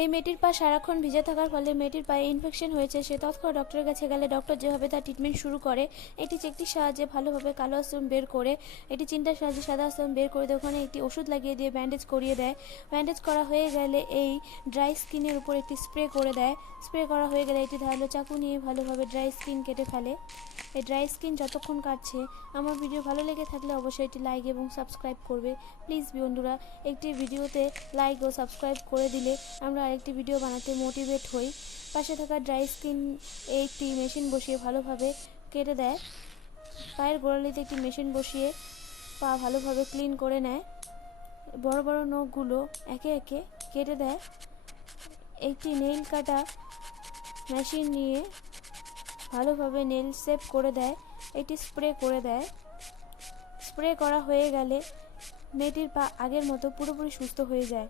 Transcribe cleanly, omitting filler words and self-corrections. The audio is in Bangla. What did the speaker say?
এই মেয়েটির পা সারাক্ষণ ভিজে থাকার ফলে মেয়েটির পায়ে ইনফেকশন হয়েছে। সে তৎক্ষণাৎ ডক্টরের কাছে গেলে ডক্টর যেভাবে তার ট্রিটমেন্ট শুরু করে, একটি চেকটির সাহায্যে ভালোভাবে কালো আস্তরণ বের করে, একটি চিন্তার সাহায্যে সাদা আস্তরণ বের করে দিয়ে ওখানে একটি ওষুধ লাগিয়ে দিয়ে ব্যান্ডেজ করিয়ে দেয়। ব্যান্ডেজ করা হয়ে গেলে এই ড্রাই স্কিনের উপর একটি স্প্রে করে দেয়। স্প্রে করা হয়ে গেলে এটি ধারালো চাকু নিয়ে ভালোভাবে ড্রাই স্কিন কেটে ফেলে। এই ড্রাই স্কিন যতক্ষণ কাটছে, আমার ভিডিও ভালো লেগে থাকলে অবশ্যই একটি লাইক এবং সাবস্ক্রাইব করবে। প্লিজ বন্ধুরা, একটি ভিডিওতে লাইক ও সাবস্ক্রাইব করে দিলে আমরা আরেকটি ভিডিও বানাতে মোটিভেট হই। পাশে থাকা ড্রাই স্কিন একটি মেশিন বসিয়ে ভালোভাবে কেটে দেয়। পায়ের গোড়ালিতে একটি মেশিন বসিয়ে পা ভালোভাবে ক্লিন করে নেয়। বড় বড় নখগুলো একে একে কেটে দেয়। একটি নেইল কাটা মেশিন নিয়ে ভালোভাবে নেল শেপ করে দেয়। এটি স্প্রে করে দেয়। স্প্রে করা হয়ে গেলে মেয়েটির পা আগের মতো পুরোপুরি সুস্থ হয়ে যায়।